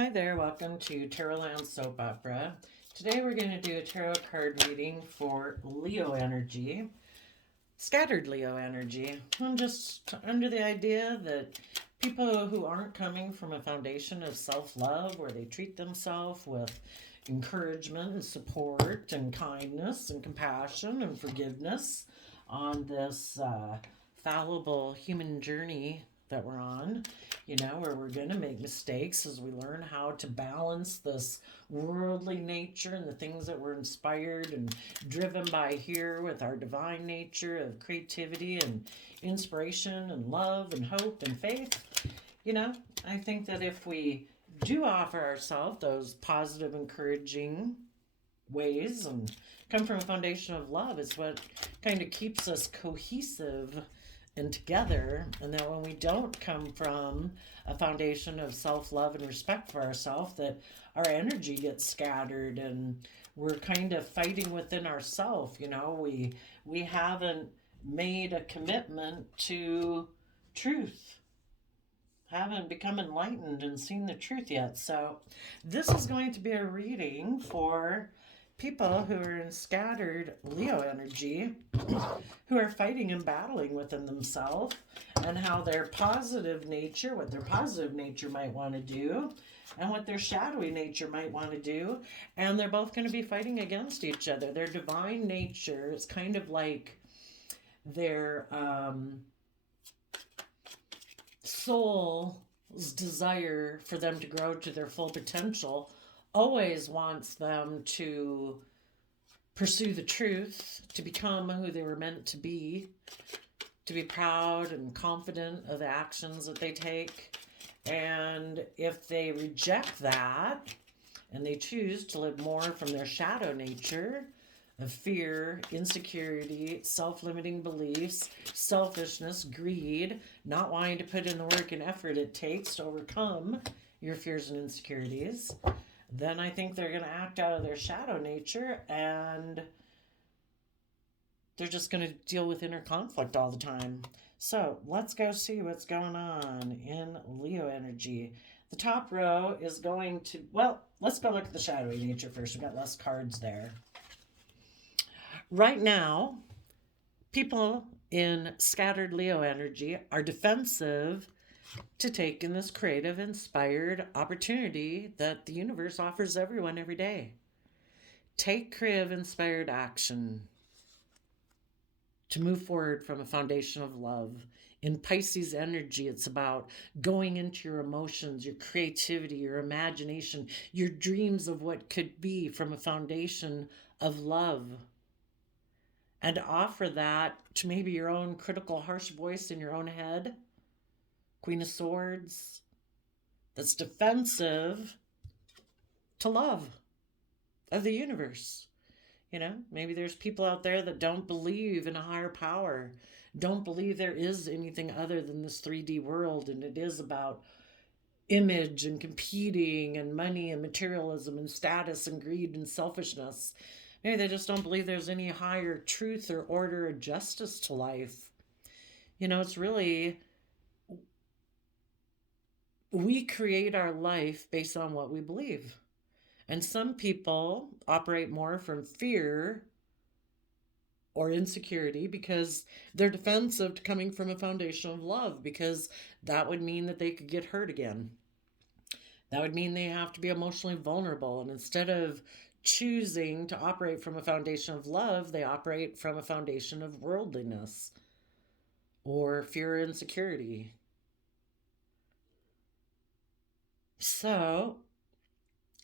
Hi there, welcome to Tarotland Soap Opera. Today we're going to do a tarot card reading for Leo energy, scattered Leo energy. I'm just under the idea that people who aren't coming from a foundation of self-love where they treat themselves with encouragement and support and kindness and compassion and forgiveness on this fallible human journey that we're on, where we're going to make mistakes as we learn how to balance this worldly nature and the things that we're inspired and driven by here with our divine nature of creativity and inspiration and love and hope and faith. I think that if we do offer ourselves those positive, encouraging ways and come from a foundation of love, it's what kind of keeps us cohesive and together. And that when we don't come from a foundation of self-love and respect for ourselves, that our energy gets scattered and we're kind of fighting within ourselves. We haven't made a commitment to truth, haven't become enlightened and seen the truth yet. So this is going to be a reading for people who are in scattered Leo energy, who are fighting and battling within themselves, and how their positive nature, what their positive nature might want to do, and what their shadowy nature might want to do. And they're both going to be fighting against each other. Their divine nature is kind of like their soul's desire for them to grow to their full potential always wants them to pursue the truth, to become who they were meant to be proud and confident of the actions that they take. And if they reject that and they choose to live more from their shadow nature of fear, insecurity, self-limiting beliefs, selfishness, greed, not wanting to put in the work and effort it takes to overcome your fears and insecurities, then I think they're going to act out of their shadow nature and they're just going to deal with inner conflict all the time. So let's go see what's going on in Leo energy. The top row is going to, let's go look at the shadowy nature first. We've got less cards there. Right now, people in scattered Leo energy are defensive to take in this creative, inspired opportunity that the universe offers everyone every day. Take creative, inspired action to move forward from a foundation of love. In Pisces energy, it's about going into your emotions, your creativity, your imagination, your dreams of what could be from a foundation of love. And offer that to maybe your own critical, harsh voice in your own head. Queen of Swords, that's defensive to love of the universe. Maybe there's people out there that don't believe in a higher power, don't believe there is anything other than this 3D world, and it is about image and competing and money and materialism and status and greed and selfishness. Maybe they just don't believe there's any higher truth or order or justice to life. It's really, we create our life based on what we believe. And some people operate more from fear or insecurity because they're defensive to coming from a foundation of love, because that would mean that they could get hurt again. That would mean they have to be emotionally vulnerable. And instead of choosing to operate from a foundation of love, they operate from a foundation of worldliness or fear or insecurity. So,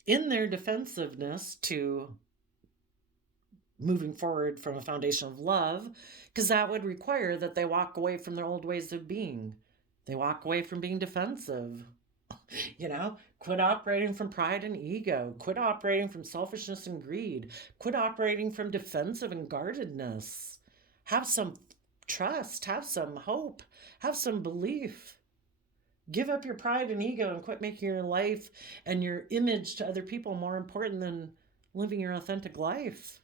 in their defensiveness to moving forward from a foundation of love, because that would require that they walk away from their old ways of being. They walk away from being defensive. Quit operating from pride and ego. Quit operating from selfishness and greed. Quit operating from defensive and guardedness. Have some trust. Have some hope. Have some belief. Give up your pride and ego and quit making your life and your image to other people more important than living your authentic life.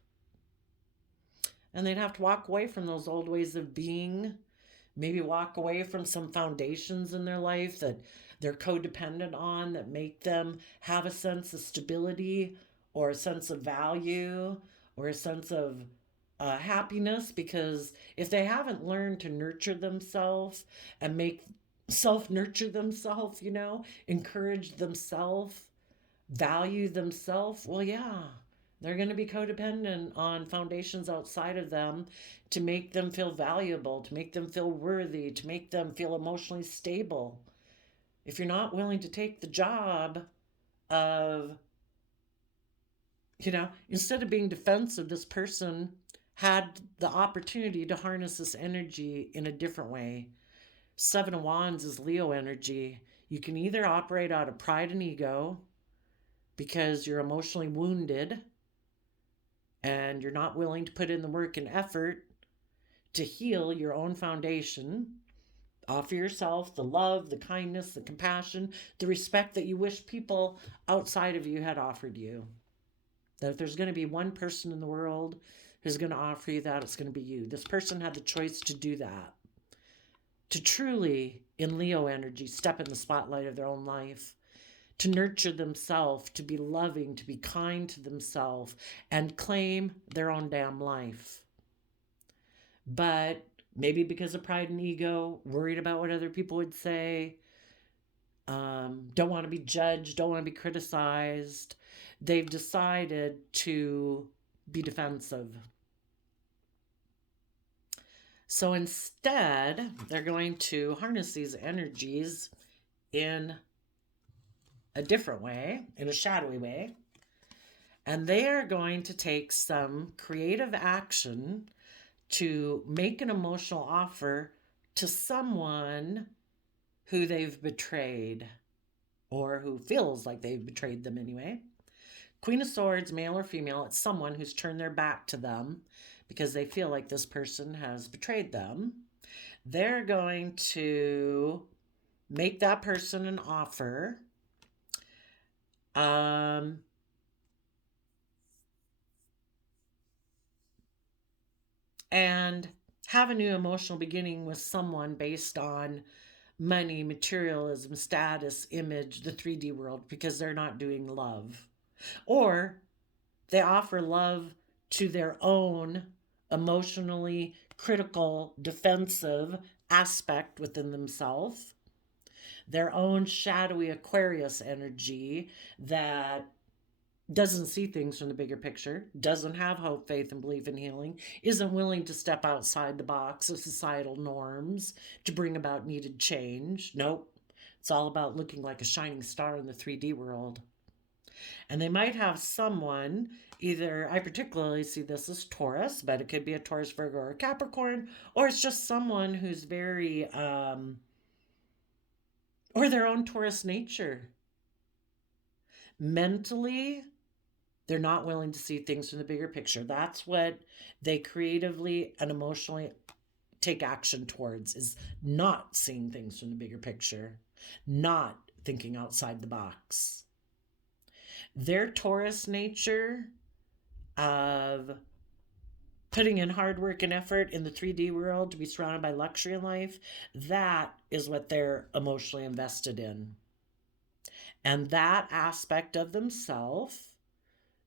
And they'd have to walk away from those old ways of being maybe walk away from some foundations in their life that they're codependent on that make them have a sense of stability or a sense of value or a sense of happiness, because if they haven't learned to nurture themselves and make self nurture themselves, encourage themselves, value themselves, well, yeah, they're going to be codependent on foundations outside of them to make them feel valuable, to make them feel worthy, to make them feel emotionally stable. If you're not willing to take the job of, instead of being defensive, this person had the opportunity to harness this energy in a different way. Seven of Wands is Leo energy. You can either operate out of pride and ego because you're emotionally wounded and you're not willing to put in the work and effort to heal your own foundation, offer yourself the love, the kindness, the compassion, the respect that you wish people outside of you had offered you. That if there's going to be one person in the world who's going to offer you that, it's going to be you. This person had the choice to do that, to truly, in Leo energy, step in the spotlight of their own life, to nurture themselves, to be loving, to be kind to themselves, and claim their own damn life. But maybe because of pride and ego, worried about what other people would say, don't want to be judged, don't want to be criticized, they've decided to be defensive. So instead, they're going to harness these energies in a different way, in a shadowy way. And they are going to take some creative action to make an emotional offer to someone who they've betrayed, or who feels like they've betrayed them anyway. Queen of Swords, male or female, it's someone who's turned their back to them because they feel like this person has betrayed them. They're going to make that person an offer. And have a new emotional beginning with someone based on money, materialism, status, image, the 3D world, because they're not doing love. Or they offer love to their own emotionally critical, defensive aspect within themselves, their own shadowy Aquarius energy that doesn't see things from the bigger picture, doesn't have hope, faith, and belief in healing, isn't willing to step outside the box of societal norms to bring about needed change. Nope. It's all about looking like a shining star in the 3D world. And they might have someone, either, I particularly see this as Taurus, but it could be a Taurus, Virgo, or a Capricorn, or it's just someone who's very, or their own Taurus nature. Mentally, they're not willing to see things from the bigger picture. That's what they creatively and emotionally take action towards, is not seeing things from the bigger picture, not thinking outside the box. Their Taurus nature of putting in hard work and effort in the 3D world to be surrounded by luxury in life, that is what they're emotionally invested in. And that aspect of themselves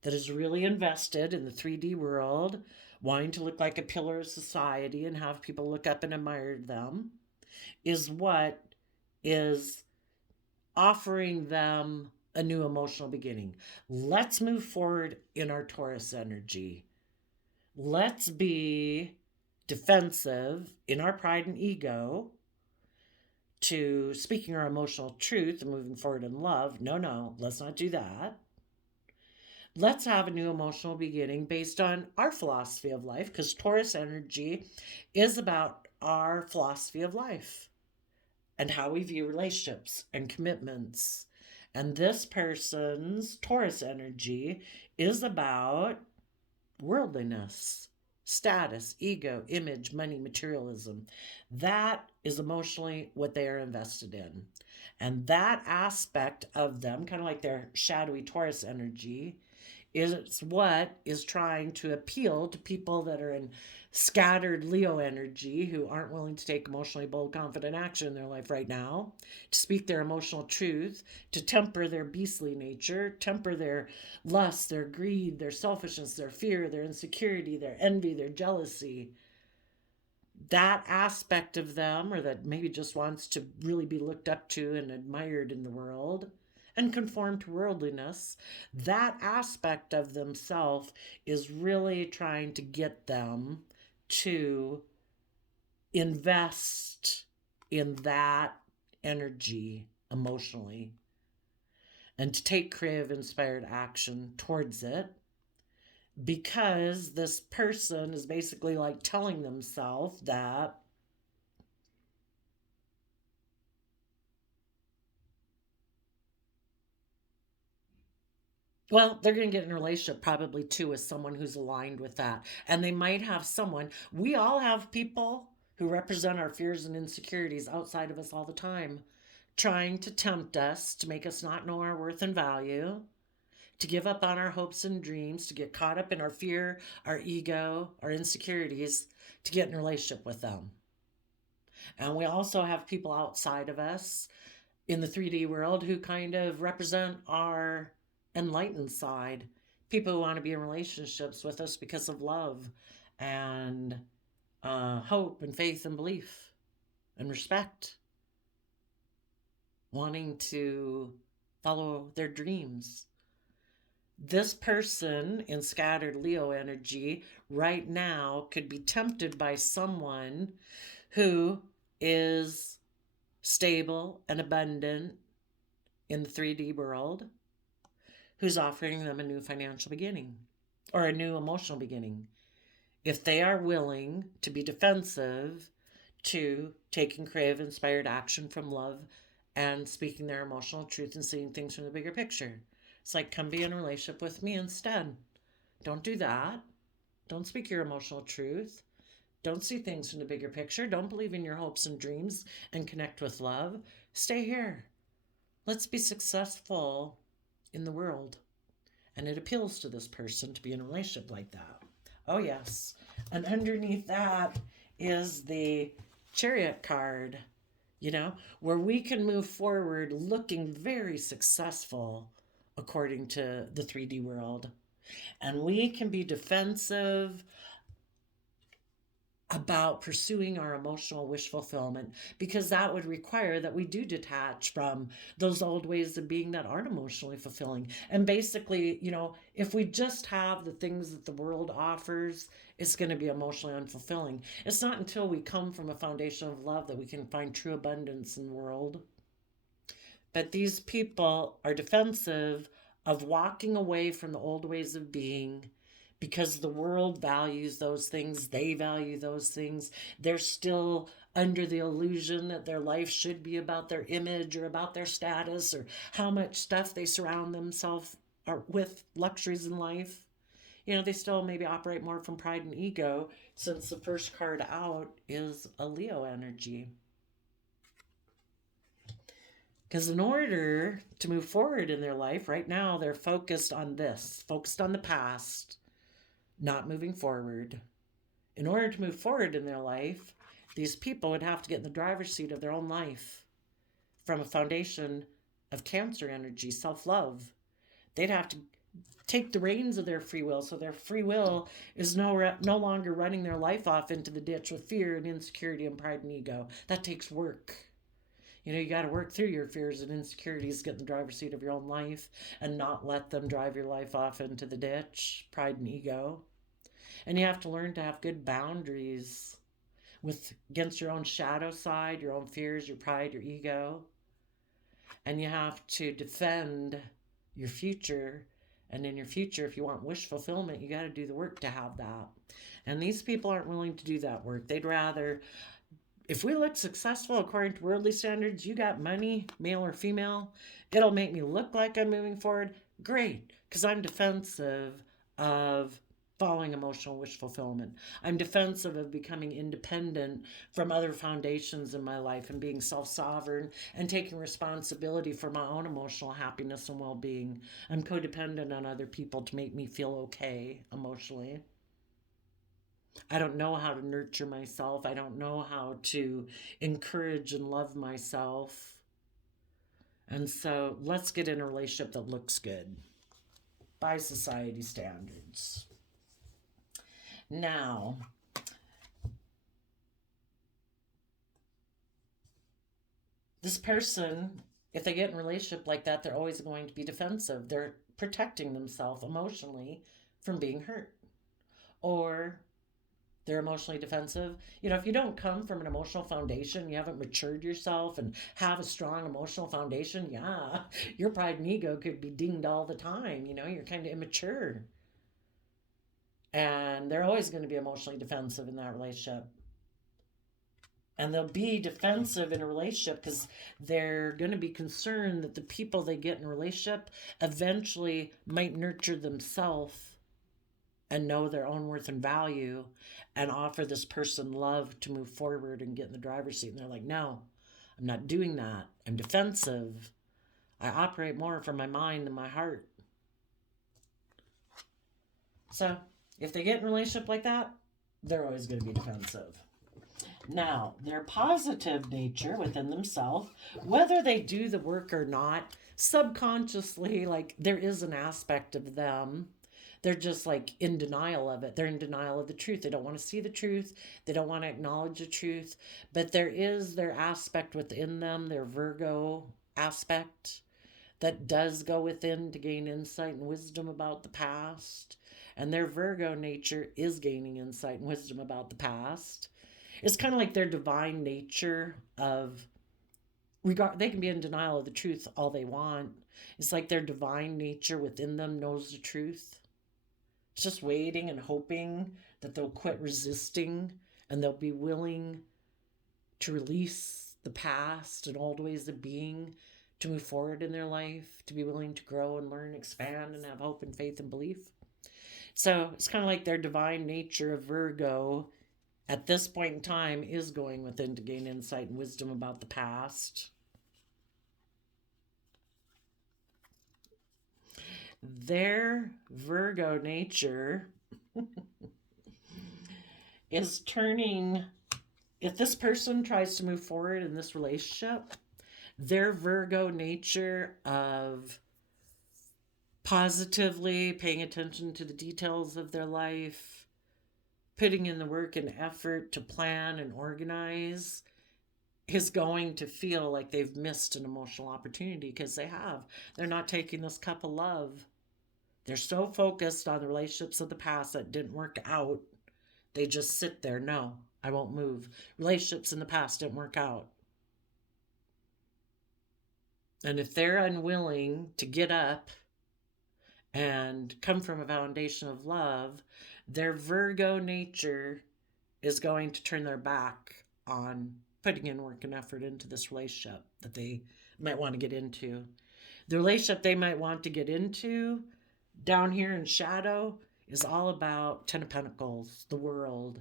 that is really invested in the 3D world, wanting to look like a pillar of society and have people look up and admire them, is what is offering them a new emotional beginning. Let's move forward in our Taurus energy. Let's be defensive in our pride and ego to speaking our emotional truth and moving forward in love. No, let's not do that. Let's have a new emotional beginning based on our philosophy of life, because Taurus energy is about our philosophy of life and how we view relationships and commitments. And this person's Taurus energy is about worldliness, status, ego, image, money, materialism. That is emotionally what they are invested in. And that aspect of them, kind of like their shadowy Taurus energy, is what is trying to appeal to people that are in scattered Leo energy who aren't willing to take emotionally bold, confident action in their life right now, to speak their emotional truth, to temper their beastly nature, temper their lust, their greed, their selfishness, their fear, their insecurity, their envy, their jealousy. That aspect of them, or that maybe just wants to really be looked up to and admired in the world and conform to worldliness, that aspect of themself is really trying to get them to invest in that energy emotionally and to take creative inspired action towards it, because this person is basically like telling themselves that, well, they're going to get in a relationship probably too with someone who's aligned with that. And they might have someone, we all have people who represent our fears and insecurities outside of us all the time, trying to tempt us, to make us not know our worth and value, to give up on our hopes and dreams, to get caught up in our fear, our ego, our insecurities, to get in a relationship with them. And we also have people outside of us in the 3D world who kind of represent our enlightened side. People who want to be in relationships with us because of love and hope and faith and belief and respect, wanting to follow their dreams. This person in scattered Leo energy right now could be tempted by someone who is stable and abundant in the 3D world, who's offering them a new financial beginning or a new emotional beginning. If they are willing to be defensive to taking creative, inspired action from love and speaking their emotional truth and seeing things from the bigger picture. It's like, come be in a relationship with me instead. Don't do that. Don't speak your emotional truth. Don't see things from the bigger picture. Don't believe in your hopes and dreams and connect with love. Stay here. Let's be successful in the world. And it appeals to this person to be in a relationship like that. Oh, yes. And underneath that is the Chariot card, where we can move forward looking very successful according to the 3D world. And we can be defensive about pursuing our emotional wish fulfillment, because that would require that we do detach from those old ways of being that aren't emotionally fulfilling. And basically, if we just have the things that the world offers, it's going to be emotionally unfulfilling. It's not until we come from a foundation of love that we can find true abundance in the world. But these people are defensive of walking away from the old ways of being, because the world values those things, they value those things. They're still under the illusion that their life should be about their image or about their status or how much stuff they surround themselves with, luxuries in life. They still maybe operate more from pride and ego, since the first card out is a Leo energy. Because in order to move forward in their life right now, they're focused on this, focused on the past, not moving forward. In order to move forward in their life, these people would have to get in the driver's seat of their own life from a foundation of Cancer energy, self-love. They'd have to take the reins of their free will, so their free will is no longer running their life off into the ditch with fear and insecurity and pride and ego. That takes work. You got to work through your fears and insecurities, get in the driver's seat of your own life, and not let them drive your life off into the ditch, pride and ego. And you have to learn to have good boundaries against your own shadow side, your own fears, your pride, your ego. And you have to defend your future. And in your future, if you want wish fulfillment, you got to do the work to have that. And these people aren't willing to do that work. They'd rather, if we look successful according to worldly standards, you got money, male or female, it'll make me look like I'm moving forward. Great, because I'm defensive of following emotional wish fulfillment. I'm defensive of becoming independent from other foundations in my life and being self-sovereign and taking responsibility for my own emotional happiness and well-being. I'm codependent on other people to make me feel okay emotionally. I don't know how to nurture myself. I don't know how to encourage and love myself. And so let's get in a relationship that looks good by society standards. Now, this person, if they get in a relationship like that, they're always going to be defensive. They're protecting themselves emotionally from being hurt. Or they're emotionally defensive. You know, if you don't come from an emotional foundation, you haven't matured yourself and have a strong emotional foundation, yeah, your pride and ego could be dinged all the time. You know, you're kind of immature. And they're always going to be emotionally defensive in that relationship. And they'll be defensive in a relationship because they're going to be concerned that the people they get in a relationship eventually might nurture themselves and know their own worth and value and offer this person love to move forward and get in the driver's seat. And they're like, no, I'm not doing that. I'm defensive. I operate more from my mind than my heart. So if they get in a relationship like that, they're always going to be defensive. Now, their positive nature within themselves, whether they do the work or not, subconsciously, like there is an aspect of them. They're just like in denial of it. They're in denial of the truth. They don't want to see the truth. They don't want to acknowledge the truth. But there is their aspect within them, their Virgo aspect, that does go within to gain insight and wisdom about the past. And their Virgo nature is gaining insight and wisdom about the past. It's kind of like their divine nature of regard. They can be in denial of the truth all they want. It's like their divine nature within them knows the truth. It's just waiting and hoping that they'll quit resisting and they'll be willing to release the past and old ways of being, to move forward in their life, to be willing to grow and learn, expand, and have hope and faith and belief. So it's kind of like their divine nature of Virgo at this point in time is going within to gain insight and wisdom about the past. Their Virgo nature is turning, if this person tries to move forward in this relationship, their Virgo nature of positively paying attention to the details of their life, putting in the work and effort to plan and organize, is going to feel like they've missed an emotional opportunity because they have. They're not taking this cup of love. They're so focused on the relationships of the past that didn't work out. They just sit there. No, I won't move. Relationships in the past didn't work out. And if they're unwilling to get up and come from a foundation of love, their Virgo nature is going to turn their back on putting in work and effort into this relationship that they might want to get into. The relationship they might want to get into down here in shadow is all about Ten of Pentacles, the world,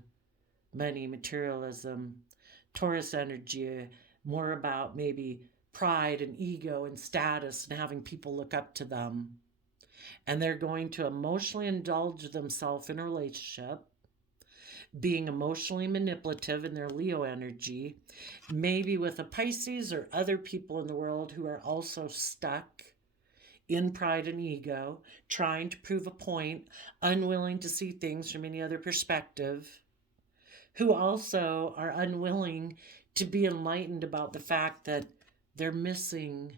money, materialism, Taurus energy, more about maybe pride and ego and status and having people look up to them. And they're going to emotionally indulge themselves in a relationship, being emotionally manipulative in their Leo energy, maybe with a Pisces or other people in the world who are also stuck in pride and ego, trying to prove a point, unwilling to see things from any other perspective, who also are unwilling to be enlightened about the fact that they're missing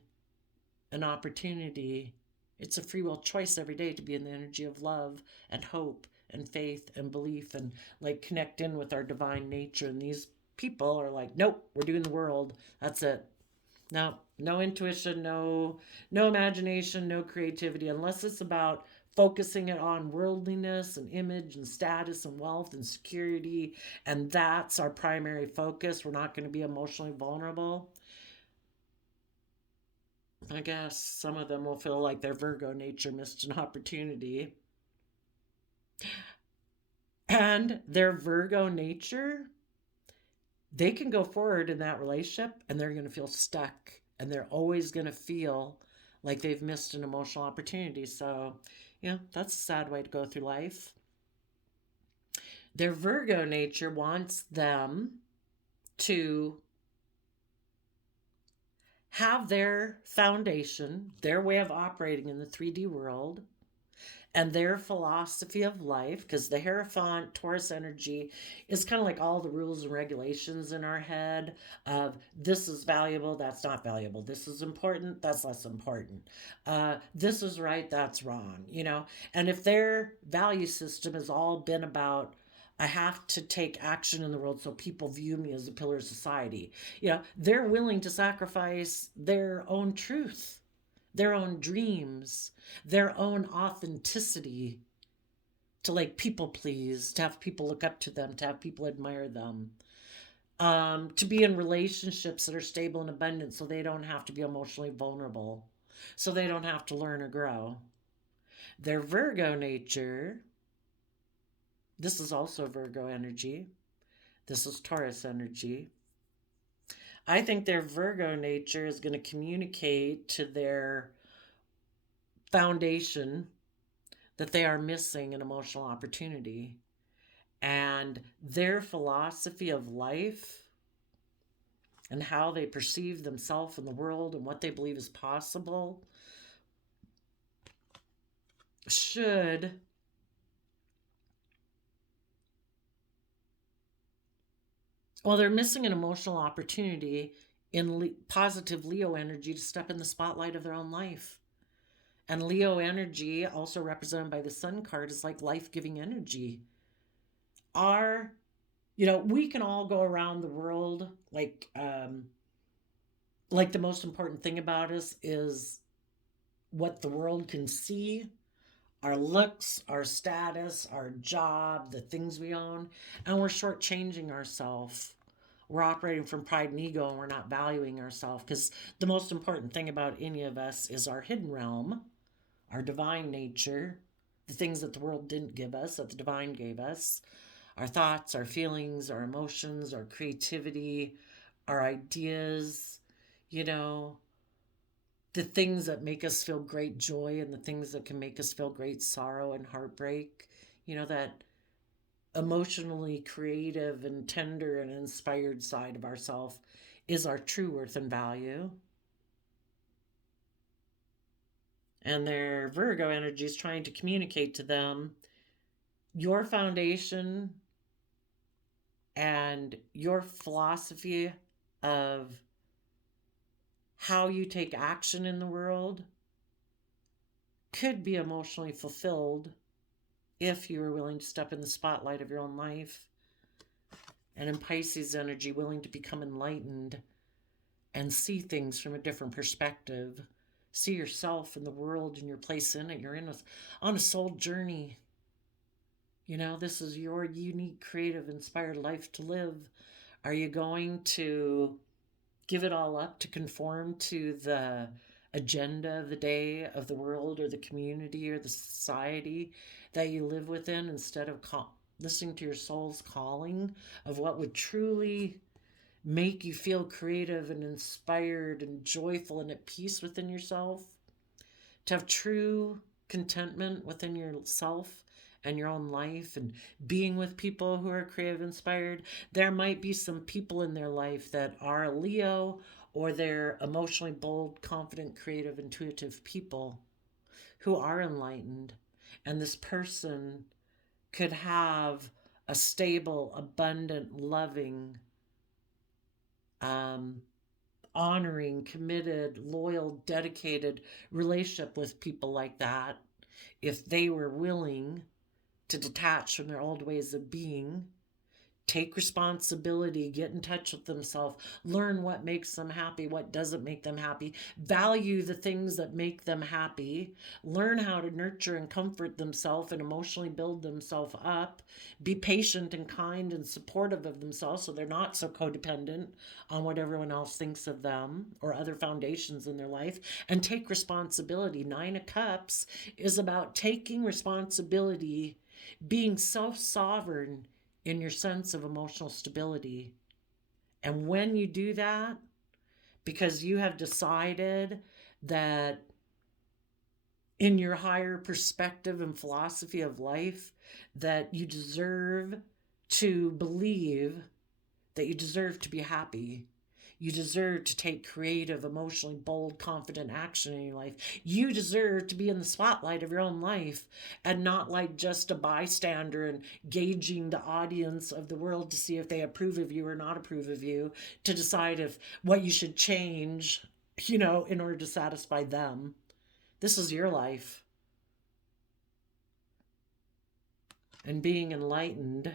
an opportunity. It's a free will choice every day to be in the energy of love and hope and faith and belief and like connect in with our divine nature. And these people are like, nope, we're doing the world. That's it. No intuition, no imagination, no creativity, unless it's about focusing it on worldliness and image and status and wealth and security. And that's our primary focus. We're not going to be emotionally vulnerable. I guess some of them will feel like their Virgo nature missed an opportunity. And their Virgo nature, they can go forward in that relationship and they're going to feel stuck and they're always going to feel like they've missed an emotional opportunity. So, yeah, that's a sad way to go through life. Their Virgo nature wants them to have their foundation, their way of operating in the 3D world, and their philosophy of life, because the Hierophant Taurus energy is kind of like all the rules and regulations in our head of this is valuable, that's not valuable, this is important, that's less important, this is right, that's wrong, you know. And if their value system has all been about I have to take action in the world so people view me as a pillar of society, you know, they're willing to sacrifice their own truth, their own dreams, their own authenticity to like people please, to have people look up to them, to have people admire them, to be in relationships that are stable and abundant so they don't have to be emotionally vulnerable, so they don't have to learn or grow. Their Virgo nature, this is also Virgo energy, this is Taurus energy. I think their Virgo nature is going to communicate to their foundation that they are missing an emotional opportunity. And their philosophy of life and how they perceive themselves in the world and what they believe is possible should they're missing an emotional opportunity in positive Leo energy to step in the spotlight of their own life. And Leo energy, also represented by the Sun card, is like life-giving energy. Our, you know, we can all go around the world like the most important thing about us is what the world can see, our looks, our status, our job, the things we own, and we're shortchanging ourselves. We're operating from pride and ego, and we're not valuing ourselves, because the most important thing about any of us is our hidden realm, our divine nature, the things that the world didn't give us, that the divine gave us, our thoughts, our feelings, our emotions, our creativity, our ideas, you know, the things that make us feel great joy and the things that can make us feel great sorrow and heartbreak, you know, that emotionally creative and tender and inspired side of ourself is our true worth and value. And their Virgo energy is trying to communicate to them your foundation and your philosophy of how you take action in the world could be emotionally fulfilled if you are willing to step in the spotlight of your own life. And in Pisces energy, willing to become enlightened and see things from a different perspective. See yourself and the world and your place in it. You're on a soul journey. You know, this is your unique, creative, inspired life to live. Are you going to give it all up to conform to the agenda of the day, of the world, or the community, or the society that you live within, instead of listening to your soul's calling of what would truly make you feel creative and inspired and joyful and at peace within yourself? To have true contentment within yourself and your own life, and being with people who are creative, inspired. There might be some people in their life that are a Leo, or they're emotionally bold, confident, creative, intuitive people who are enlightened. And this person could have a stable, abundant, loving, honoring, committed, loyal, dedicated relationship with people like that if they were willing to detach from their old ways of being, take responsibility, get in touch with themselves, learn what makes them happy, what doesn't make them happy, value the things that make them happy, learn how to nurture and comfort themselves and emotionally build themselves up, be patient and kind and supportive of themselves so they're not so codependent on what everyone else thinks of them or other foundations in their life, and take responsibility. Nine of Cups is about taking responsibility, being self-sovereign in your sense of emotional stability. And when you do that, because you have decided that in your higher perspective and philosophy of life, that you deserve to believe that you deserve to be happy. You deserve to take creative, emotionally bold, confident action in your life. You deserve to be in the spotlight of your own life and not like just a bystander and gauging the audience of the world to see if they approve of you or not approve of you, to decide if what you should change, in order to satisfy them. This is your life. And being enlightened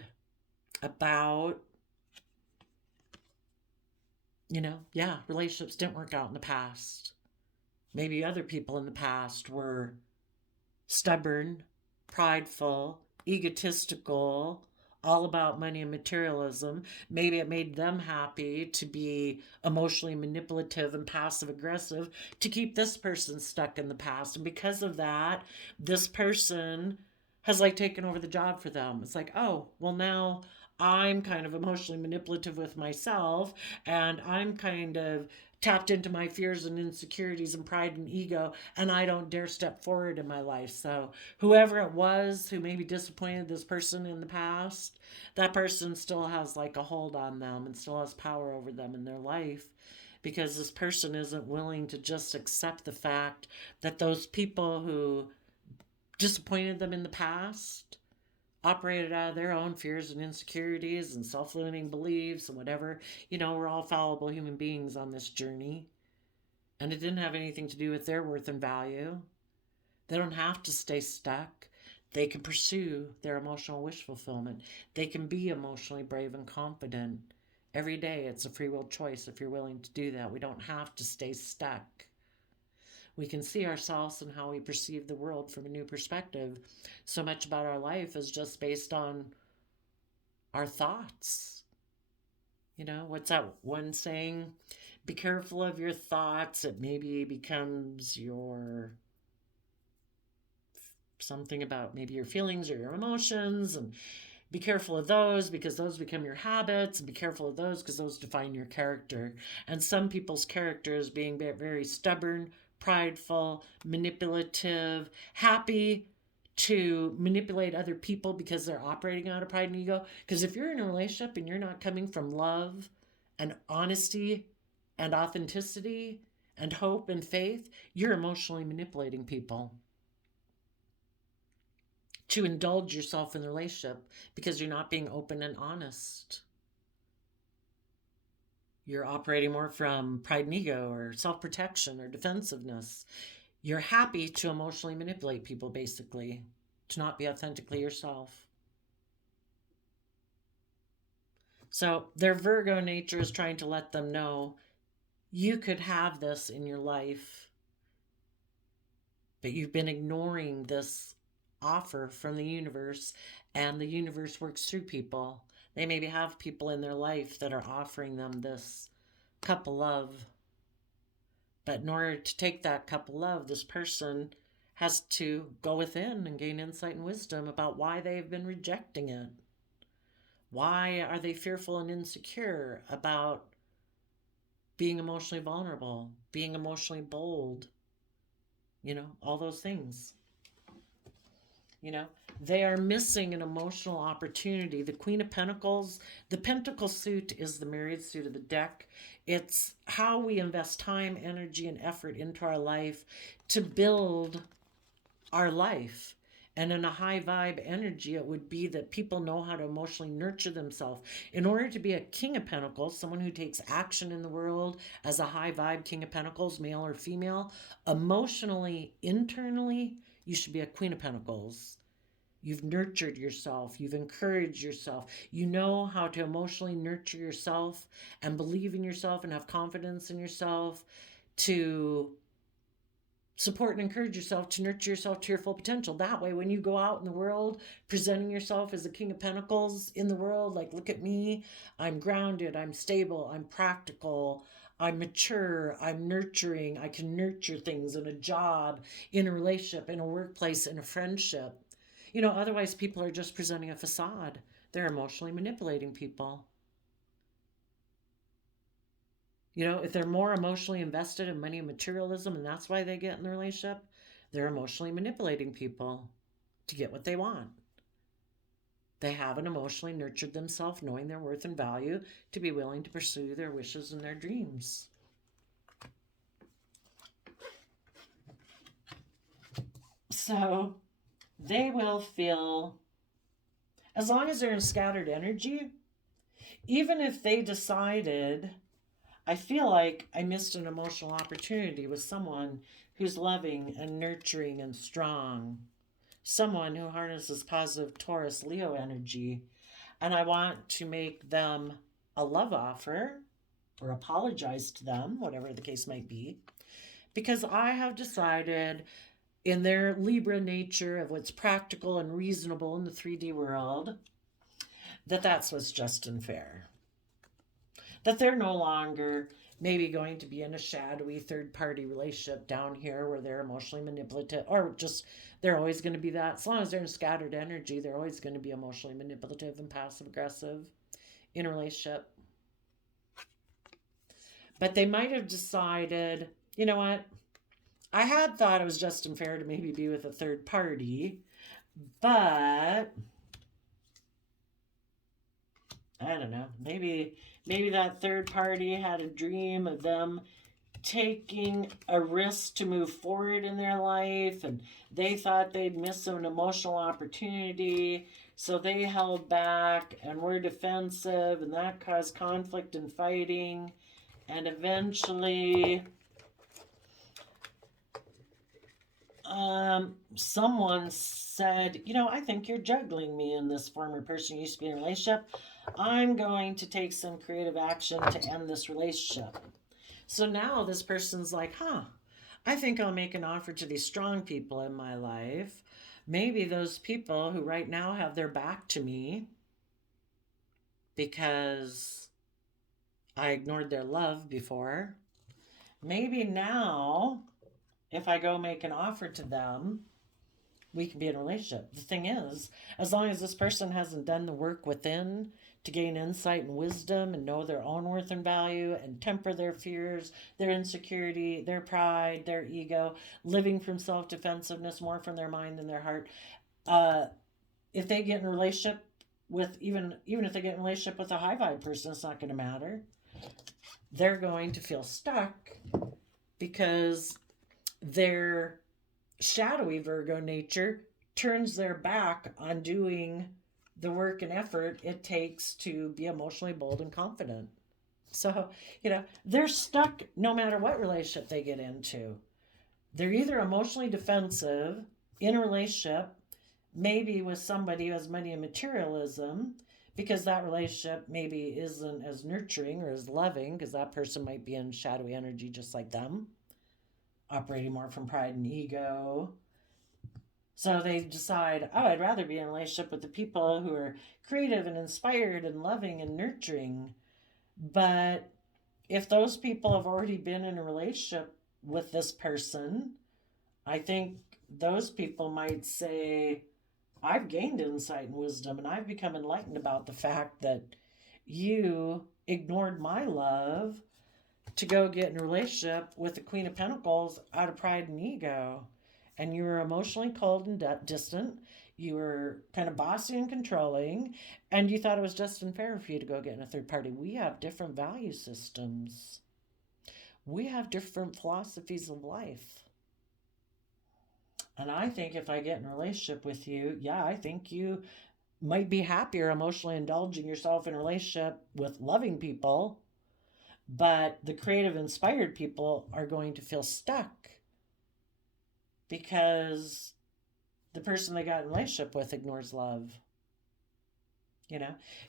about relationships didn't work out in the past. Maybe other people in the past were stubborn, prideful, egotistical, all about money and materialism. Maybe it made them happy to be emotionally manipulative and passive aggressive to keep this person stuck in the past. And because of that, this person has like taken over the job for them. It's like, oh, well, now I'm kind of emotionally manipulative with myself, and I'm kind of tapped into my fears and insecurities and pride and ego, and I don't dare step forward in my life. So whoever it was who maybe disappointed this person in the past, that person still has like a hold on them and still has power over them in their life, because this person isn't willing to just accept the fact that those people who disappointed them in the past operated out of their own fears and insecurities and self-limiting beliefs and whatever. We're all fallible human beings on this journey. And it didn't have anything to do with their worth and value. They don't have to stay stuck. They can pursue their emotional wish fulfillment. They can be emotionally brave and confident. Every day it's a free will choice if you're willing to do that. We don't have to stay stuck. We can see ourselves and how we perceive the world from a new perspective. So much about our life is just based on our thoughts. What's that one saying? Be careful of your thoughts. It maybe becomes your something about maybe your feelings or your emotions, and be careful of those because those become your habits, and be careful of those because those define your character. And some people's character is being very stubborn, prideful, manipulative, happy to manipulate other people because they're operating out of pride and ego. Because if you're in a relationship and you're not coming from love and honesty and authenticity and hope and faith, you're emotionally manipulating people to indulge yourself in the relationship because you're not being open and honest. You're operating more from pride and ego or self-protection or defensiveness. You're happy to emotionally manipulate people, basically, to not be authentically yourself. So their Virgo nature is trying to let them know you could have this in your life, but you've been ignoring this offer from the universe, and the universe works through people. They maybe have people in their life that are offering them this cup of love. But in order to take that cup of love, this person has to go within and gain insight and wisdom about why they've been rejecting it. Why are they fearful and insecure about being emotionally vulnerable, being emotionally bold? All those things. They are missing an emotional opportunity. The Queen of Pentacles, the Pentacle suit is the married suit of the deck. It's how we invest time, energy, and effort into our life to build our life. And in a high vibe energy, it would be that people know how to emotionally nurture themselves. In order to be a King of Pentacles, someone who takes action in the world as a high vibe King of Pentacles, male or female, emotionally, internally, you should be a Queen of Pentacles. You've nurtured yourself. You've encouraged yourself. You know how to emotionally nurture yourself and believe in yourself and have confidence in yourself, to support and encourage yourself, to nurture yourself to your full potential. That way, when you go out in the world, presenting yourself as the King of Pentacles in the world, like, look at me, I'm grounded, I'm stable, I'm practical, I'm mature, I'm nurturing, I can nurture things in a job, in a relationship, in a workplace, in a friendship. Otherwise people are just presenting a facade. They're emotionally manipulating people. If they're more emotionally invested in money and materialism, and that's why they get in the relationship, they're emotionally manipulating people to get what they want. They haven't emotionally nurtured themselves, knowing their worth and value, to be willing to pursue their wishes and their dreams. So they will feel, as long as they're in scattered energy, even if they decided, I feel like I missed an emotional opportunity with someone who's loving and nurturing and strong, someone who harnesses positive Taurus Leo energy, and I want to make them a love offer or apologize to them, whatever the case might be, because I have decided in their Libra nature of what's practical and reasonable in the 3D world, that that's what's just and fair. That they're no longer maybe going to be in a shadowy third party relationship down here where they're emotionally manipulative, or just they're always going to be that. As long as they're in scattered energy, they're always going to be emotionally manipulative and passive aggressive in a relationship. But they might have decided, you know what? I had thought it was just and fair to maybe be with a third party, but I don't know. Maybe that third party had a dream of them taking a risk to move forward in their life, and they thought they'd miss an emotional opportunity, so they held back and were defensive, and that caused conflict and fighting, and eventually someone said, you know, I think you're juggling me and this former person you used to be in a relationship. I'm going to take some creative action to end this relationship. So now this person's like, I think I'll make an offer to these strong people in my life. Maybe those people who right now have their back to me because I ignored their love before. Maybe now, if I go make an offer to them, we can be in a relationship. The thing is, as long as this person hasn't done the work within to gain insight and wisdom and know their own worth and value and temper their fears, their insecurity, their pride, their ego, living from self-defensiveness more from their mind than their heart, if they get in a relationship with, even if they get in a relationship with a high vibe person, it's not going to matter. They're going to feel stuck because their shadowy Virgo nature turns their back on doing the work and effort it takes to be emotionally bold and confident. So, they're stuck no matter what relationship they get into. They're either emotionally defensive in a relationship, maybe with somebody who has money and materialism, because that relationship maybe isn't as nurturing or as loving, because that person might be in shadowy energy just like them, operating more from pride and ego. So they decide, I'd rather be in a relationship with the people who are creative and inspired and loving and nurturing. But if those people have already been in a relationship with this person, I think those people might say, I've gained insight and wisdom, and I've become enlightened about the fact that you ignored my love to go get in a relationship with the Queen of Pentacles out of pride and ego. And you were emotionally cold and distant. You were kind of bossy and controlling. And you thought it was just unfair for you to go get in a third party. We have different value systems. We have different philosophies of life. And I think if I get in a relationship with you, I think you might be happier emotionally indulging yourself in a relationship with loving people. But the creative, inspired people are going to feel stuck because the person they got in a relationship with ignores love.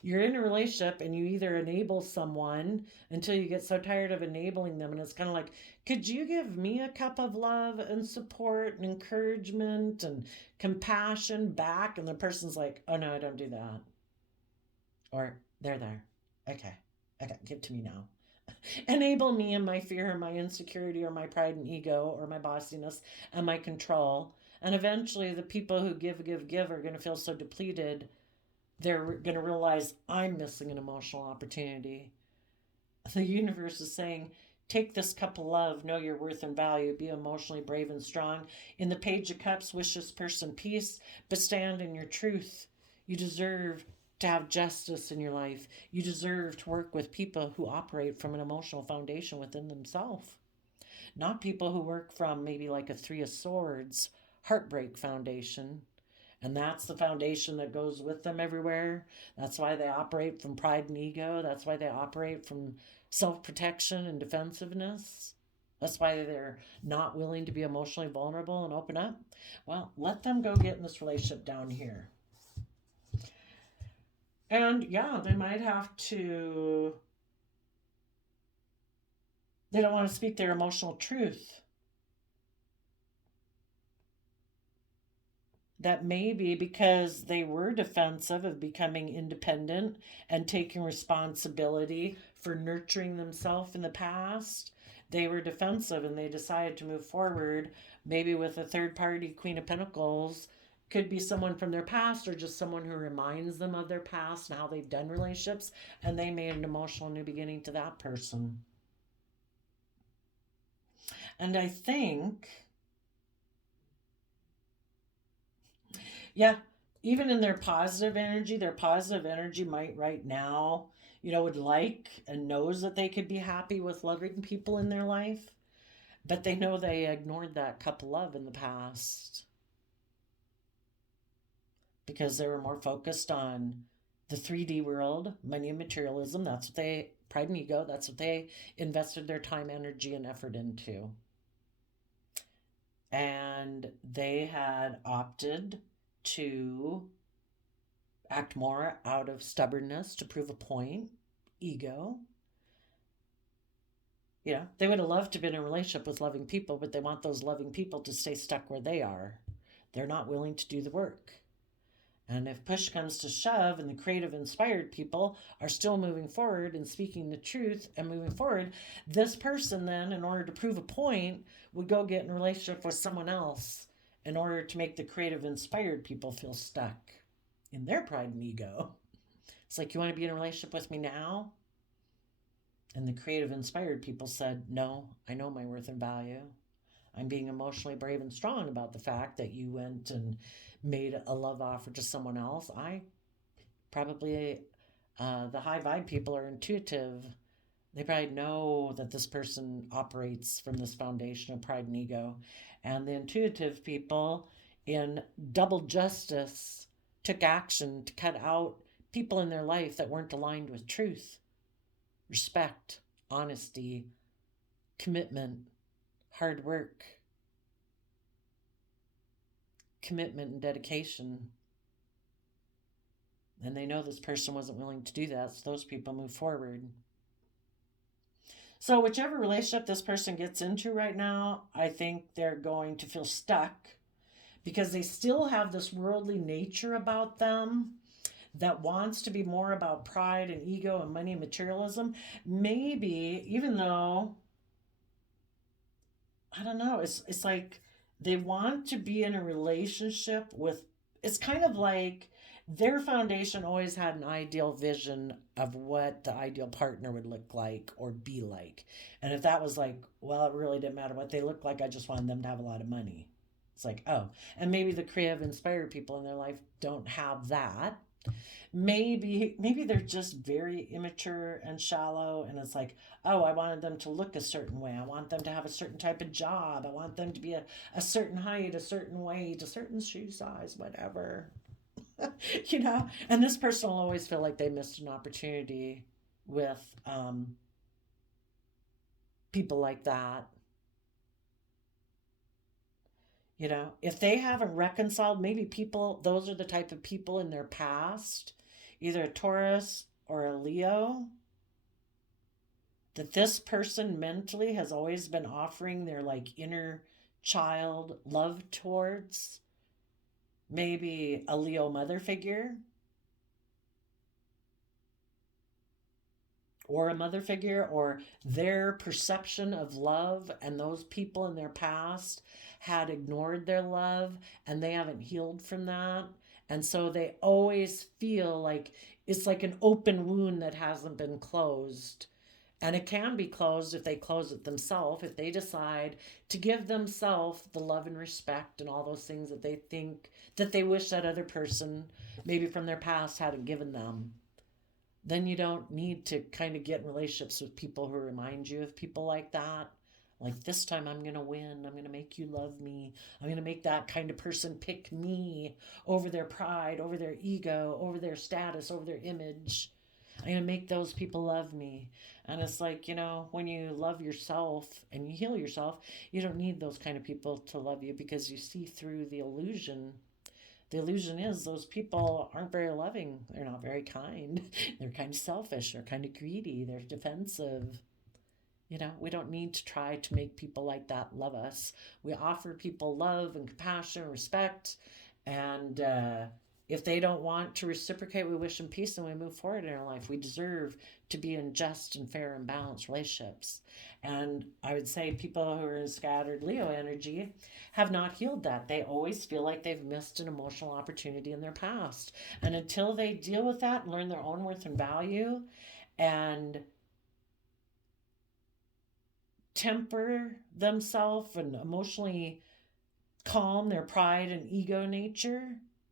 You're in a relationship and you either enable someone until you get so tired of enabling them. And it's kind of like, could you give me a cup of love and support and encouragement and compassion back? And the person's like, oh no, I don't do that. Or they're there. Okay, give it to me now. Enable me in my fear or my insecurity or my pride and ego or my bossiness and my control. And eventually the people who give are going to feel so depleted, they're going to realize I'm missing an emotional opportunity. The universe is saying, take this cup of love, know your worth and value, be emotionally brave and strong. In the Page of Cups, wish this person peace, but stand in your truth. You deserve to have justice in your life. You deserve to work with people who operate from an emotional foundation within themselves, not people who work from maybe like a Three of Swords heartbreak foundation. And that's the foundation that goes with them everywhere. That's why they operate from pride and ego. That's why they operate from self protection and defensiveness. That's why they're not willing to be emotionally vulnerable and open up. Well, let them go get in this relationship down here. And yeah, they might have to, they don't want to speak their emotional truth. That may be because they were defensive of becoming independent and taking responsibility for nurturing themselves in the past. They were defensive and they decided to move forward, maybe with a third party Queen of Pentacles. Could be someone from their past or just someone who reminds them of their past and how they've done relationships, and they made an emotional new beginning to that person. And I think, yeah, even in their positive energy might right now, would like and knows that they could be happy with loving people in their life, but they know they ignored that couple love in the past because they were more focused on the 3D world, money and materialism. That's what they, pride and ego, that's what they invested their time, energy, and effort into. And they had opted to act more out of stubbornness to prove a point, ego. They would have loved to be in a relationship with loving people, but they want those loving people to stay stuck where they are. They're not willing to do the work. And if push comes to shove and the creative, inspired people are still moving forward and speaking the truth and moving forward, this person then, in order to prove a point, would go get in a relationship with someone else in order to make the creative, inspired people feel stuck in their pride and ego. It's like, you want to be in a relationship with me now? And the creative, inspired people said, no, I know my worth and value. I'm being emotionally brave and strong about the fact that you went and made a love offer to someone else. I probably, the high vibe people are intuitive. They probably know that this person operates from this foundation of pride and ego. And the intuitive people, in double justice, took action to cut out people in their life that weren't aligned with truth, respect, honesty, commitment, hard work, commitment and dedication. And they know this person wasn't willing to do that, so those people move forward. So whichever relationship this person gets into right now, I think they're going to feel stuck because they still have this worldly nature about them that wants to be more about pride and ego and money and materialism. Maybe, even though, I don't know, it's like they want to be in a relationship with, it's kind of like their foundation always had an ideal vision of what the ideal partner would look like or be like. And if that was like, well, it really didn't matter what they looked like, I just wanted them to have a lot of money. It's like, oh, and maybe the creative, inspired people in their life don't have that. Maybe they're just very immature and shallow, and it's like, oh, I wanted them to look a certain way. I want them to have a certain type of job. I want them to be a certain height, a certain weight, a certain shoe size, whatever. And this person will always feel like they missed an opportunity with people like that. If they haven't reconciled, maybe those are the type of people in their past, either a Taurus or a Leo, that this person mentally has always been offering their like inner child love towards. Maybe a Leo mother figure or a mother figure, or their perception of love, and those people in their past had ignored their love and they haven't healed from that. And so they always feel like it's like an open wound that hasn't been closed. And it can be closed if they close it themselves, if they decide to give themselves the love and respect and all those things that they think that they wish that other person, maybe from their past, hadn't given them. Then you don't need to kind of get in relationships with people who remind you of people like that. Like, this time I'm going to win. I'm going to make you love me. I'm going to make that kind of person pick me over their pride, over their ego, over their status, over their image. I'm going to make those people love me. And it's like, when you love yourself and you heal yourself, you don't need those kind of people to love you, because you see through the illusion. The illusion is those people aren't very loving. They're not very kind. They're kind of selfish. They're kind of greedy. They're defensive. We don't need to try to make people like that love us. We offer people love and compassion and respect. And if they don't want to reciprocate, we wish them peace and we move forward in our life. We deserve to be in just and fair and balanced relationships. And I would say people who are in scattered Leo energy have not healed that. They always feel like they've missed an emotional opportunity in their past. And until they deal with that and learn their own worth and value and temper themselves and emotionally calm their pride and ego nature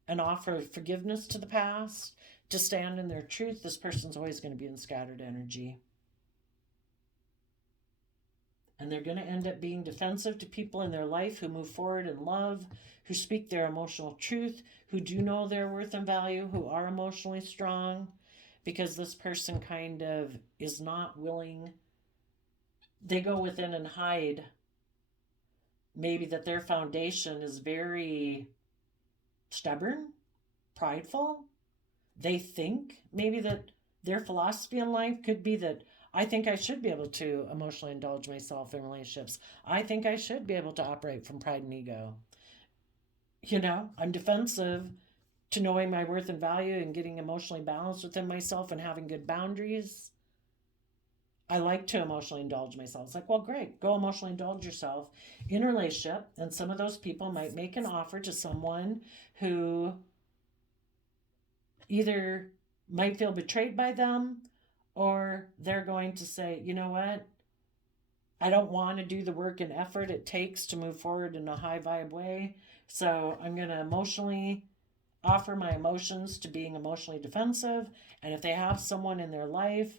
and offer forgiveness to the past, to stand in their truth, this person's always going to be in scattered energy. And they're going to end up being defensive to people in their life who move forward in love, who speak their emotional truth, who do know their worth and value, who are emotionally strong, because this person kind of is not willing. They go within and hide maybe that their foundation is very stubborn, prideful. They think maybe that their philosophy in life could be that I think I should be able to emotionally indulge myself in relationships. I think I should be able to operate from pride and ego. I'm defensive to knowing my worth and value and getting emotionally balanced within myself and having good boundaries. I like to emotionally indulge myself. It's like, well, great, go emotionally indulge yourself in a relationship. And some of those people might make an offer to someone who either might feel betrayed by them, or they're going to say, you know what? I don't want to do the work and effort it takes to move forward in a high vibe way. So I'm going to emotionally offer my emotions to being emotionally defensive. And if they have someone in their life,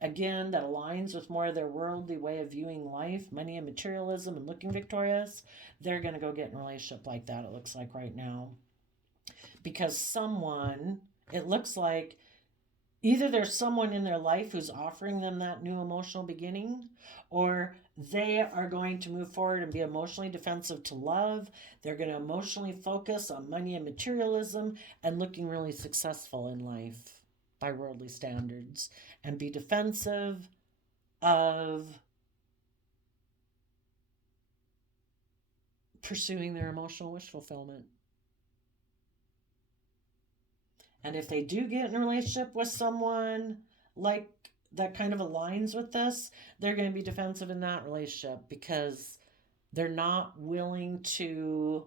again, that aligns with more of their worldly way of viewing life, money and materialism and looking victorious, they're going to go get in a relationship like that, it looks like right now. Because it looks like either there's someone in their life who's offering them that new emotional beginning, or they are going to move forward and be emotionally defensive to love. They're going to emotionally focus on money and materialism and looking really successful in life by worldly standards, and be defensive of pursuing their emotional wish fulfillment. And if they do get in a relationship with someone like that kind of aligns with this, they're going to be defensive in that relationship because they're not willing to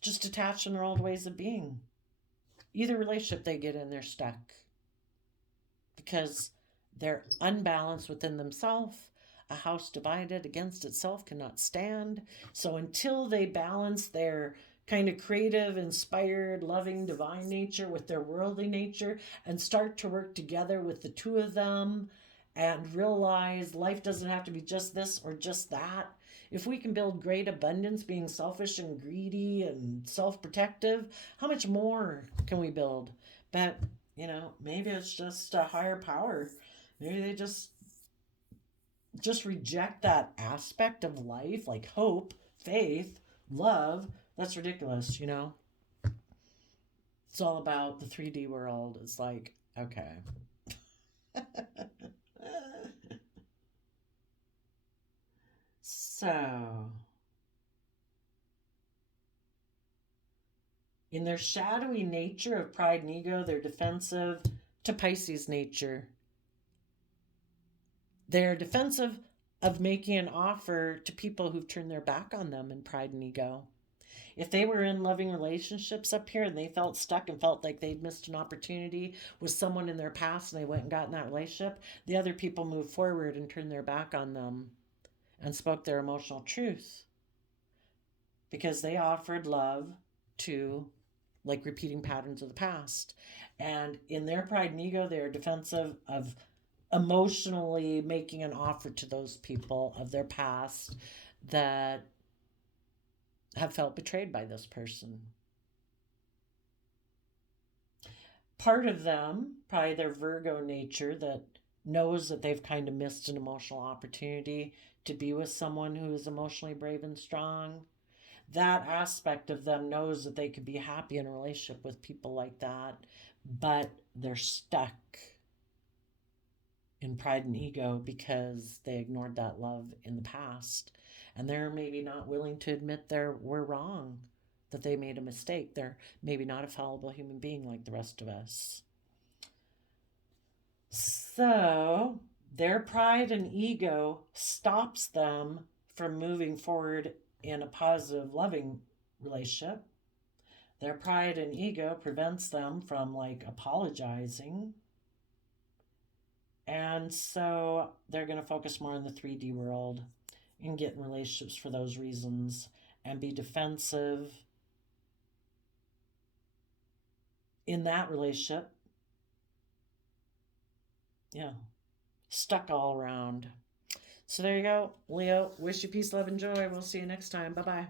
just detach from their old ways of being. Either relationship they get in, they're stuck because they're unbalanced within themselves. A house divided against itself cannot stand. So until they balance their kind of creative, inspired, loving, divine nature with their worldly nature and start to work together with the two of them and realize life doesn't have to be just this or just that. If we can build great abundance, being selfish and greedy and self-protective, how much more can we build? But, maybe it's just a higher power. Maybe they just reject that aspect of life, like hope, faith, love. That's ridiculous, It's all about the 3D world. It's like, okay. So, in their shadowy nature of pride and ego, they're defensive to Pisces nature. They're defensive of making an offer to people who've turned their back on them in pride and ego. If they were in loving relationships up here and they felt stuck and felt like they'd missed an opportunity with someone in their past and they went and got in that relationship, the other people moved forward and turned their back on them and spoke their emotional truth because they offered love to like repeating patterns of the past. And in their pride and ego, they're defensive of emotionally making an offer to those people of their past that have felt betrayed by this person. Part of them, probably their Virgo nature, that knows that they've kind of missed an emotional opportunity to be with someone who is emotionally brave and strong. That aspect of them knows that they could be happy in a relationship with people like that, but they're stuck in pride and ego because they ignored that love in the past. And they're maybe not willing to admit they were wrong, that they made a mistake. They're maybe not a fallible human being like the rest of us. So their pride and ego stops them from moving forward in a positive, loving relationship. Their pride and ego prevents them from like apologizing. And so they're going to focus more on the 3D world and get in relationships for those reasons and be defensive in that relationship. Yeah, stuck all around. So there you go, Leo. Wish you peace, love, and joy. We'll see you next time. Bye-bye.